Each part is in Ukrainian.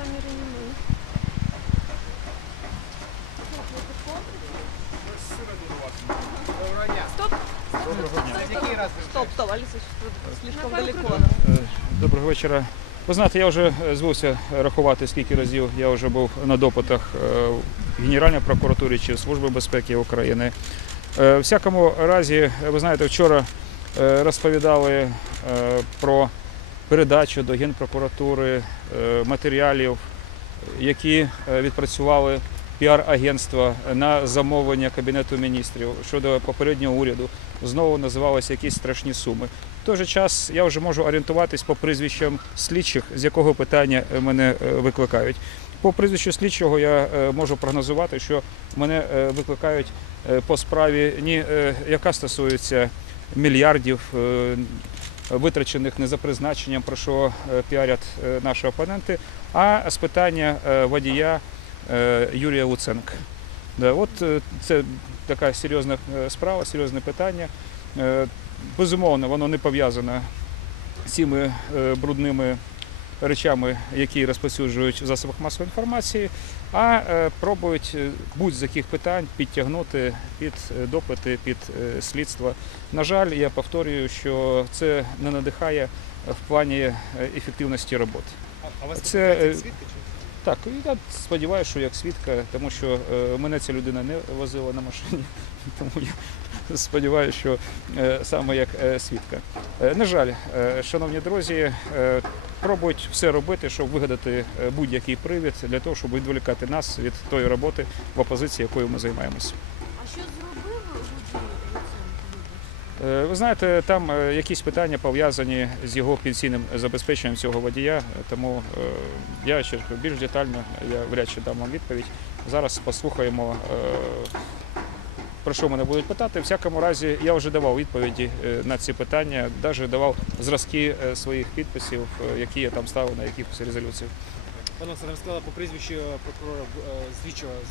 камери немає. Стоп, стоп, стоп, что-то слишком далеко. Е, Доброго вечора. Ви знаєте, я вже е, рахувати, скільки разів я вже був на допитах е, в Генеральній прокуратурі чи Служби безпеки України. Е, В всякому разі, ви знаєте, вчора е, розповідали е, про передачу до Генпрокуратури е, матеріалів, які е, відпрацювали піар-агентства на замовлення Кабінету міністрів щодо попереднього уряду. Знову називалися якісь страшні суми. В той же час я вже можу орієнтуватись по прізвищам слідчих, з якого питання е, мене викликають. По прізвищу слідчого я можу прогнозувати, що мене викликають по справі, ні, яка стосується мільярдів витрачених не за призначенням, про що е, піарять е, наші опоненти, а з питання е, водія Юрія Луценка. От це така серйозна справа, серйозне питання. Безумовно, воно не пов'язане з цими брудними речами, які розповсюджують в засобах масової інформації, а е, пробують е, будь з яких питань підтягнути під е, допити, під слідство. На жаль, я повторюю, що це не надихає в плані ефективності роботи. А вас Це? Так, я сподіваюся, що як свідка, тому що мене ця людина не возила на машині, тому я сподіваюся, що е, саме як е, свідка. Е, на жаль, шановні друзі, пробують все робити, щоб вигадати будь-який привід для того, щоб відволікати нас від тої роботи в опозиції, якою ми займаємося. А що зробив водій Ви знаєте, там якісь питання пов'язані з його пенсійним забезпеченням цього водія, тому я ще більш детально я вряд чи дам вам відповідь. Зараз послухаємо, про що мене будуть питати. В всякому разі, я вже давав відповіді е, на ці питання, навіть давав зразки е, своїх підписів, е, які я там ставив на якихось резолюціях. Пане Олександр, ви сказали по прізвищу прокурора е,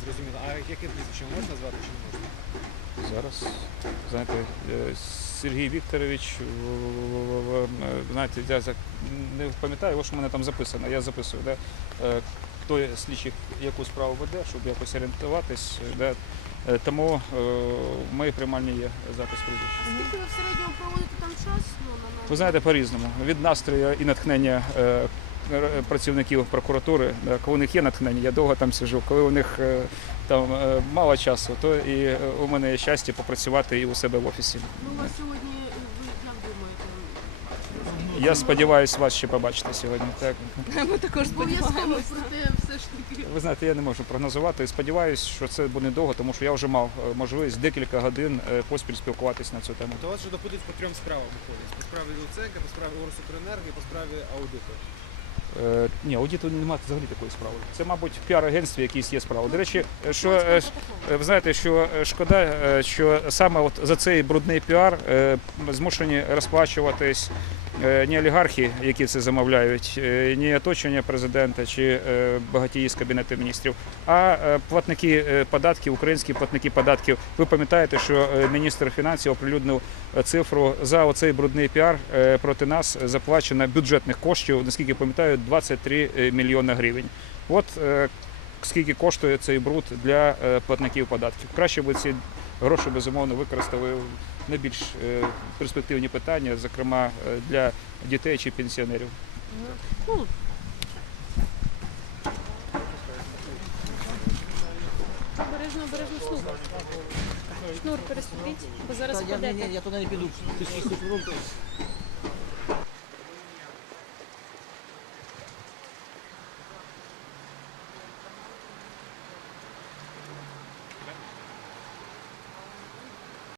зрозуміло. А яке прізвище ви можете назвати чи не можна? Зараз, знаєте, Сергій Вікторович, знаєте, я не пам'ятаю, ось що мене там записано, я записую, да, хто є слідчий яку справу веде, щоб якось орієнтуватись. Да. Е, Тому е, в моїй приймальні є запис прізвища. Скільки ви в середньому проводите там час? Ну. Ви знаєте, по-різному. Від настрою і натхнення е, працівників прокуратури, коли у них є натхнення, я довго там сижу. Коли у них там мало часу, то і у мене є щастя попрацювати і у себе в офісі. Ну, у вас сьогодні? Я сподіваюся вас ще побачити сьогодні. Так Ми також сподіваємося. все ж таки. ви знаєте, я не можу прогнозувати. Сподіваюсь, що це буде довго, тому що я вже мав е, можливість декілька годин е, поспіль спілкуватись на цю тему. То вас вже доходить по трьом справам виходить. По справі Луценка, по справі Орсукренерго і по справі аудиту. Е, ні, аудиту немає взагалі такої справи. Це, мабуть, в піар-агентстві якісь є справи. До речі, е, що е, е, ви знаєте, що е, шкода, е, що саме от за цей брудний піар е, змушені розплачуватись е, не олігархи, які це замовляють, е, не оточення президента чи е, багатії з кабінету міністрів, а е, платники е, податків, українські платники податків. Ви пам'ятаєте, що е, міністр фінансів оприлюднив е, цифру за оцей брудний піар е, проти нас заплачено бюджетних коштів, наскільки пам'ятаю, 23 мільйони гривень. От е, скільки коштує цей бруд для е, платників податків. Краще би ці гроші безумовно використали в найбільш е, перспективні питання, зокрема е, для дітей чи пенсіонерів. Ну, Обережно, обережно шнур. Шнур переступіть, бо зараз впадете. я туди не піду.